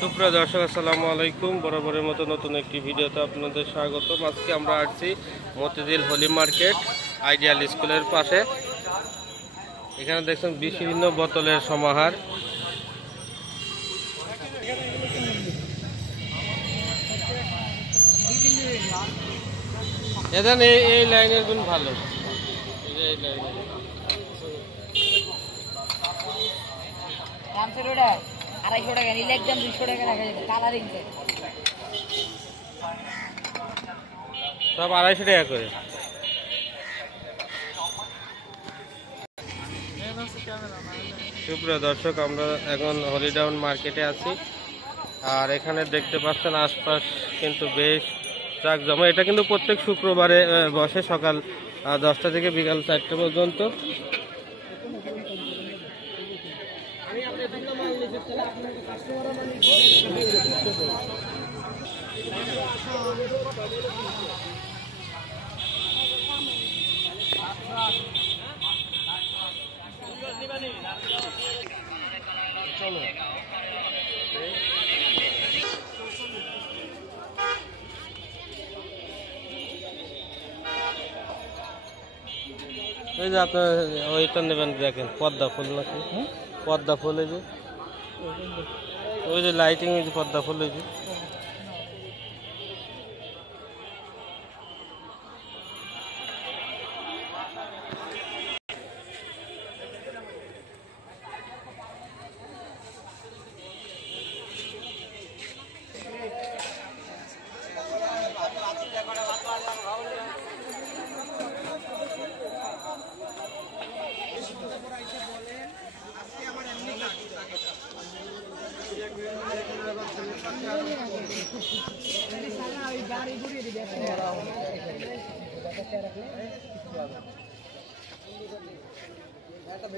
সুপ্রিয় দর্শক, আসসালামু আলাইকুম। বরাবরের মতো নতুন একটি ভিডিওতে আপনাদের স্বাগতম। আজকে আমরা আসছি মতিঝিল হোলি মার্কেট আইডিয়াল স্কুলের পাশে। এখানে দেখছেন বিভিন্ন বোতলের সমাহার। এখানে এই লাইনের গুণ ভালো। এই লাইনের আড়াইশো টাকা নিলে একদম 200 টাকা রাখা যাবে। কালারিং সব 250 টাকা করে। সুপ্রিয় দর্শক, আমরা এখন হলিডাউন মার্কেটে আছি। আর এখানে দেখতে পাচ্ছেন আশপাশ কিন্তু বেশ জাঁকজমা। এটা কিন্তু প্রত্যেক শুক্রবারে বসে সকাল 10টা থেকে বিকাল 4টা পর্যন্ত। এই যে আপনার ওইটা নেবেন, দেখেন পদ্মা ফুল নাকি, পদ্মা ফুল। এই যে ওই যে লাইটিং, ওই যে পদ্মা ফুল। এই যে একটা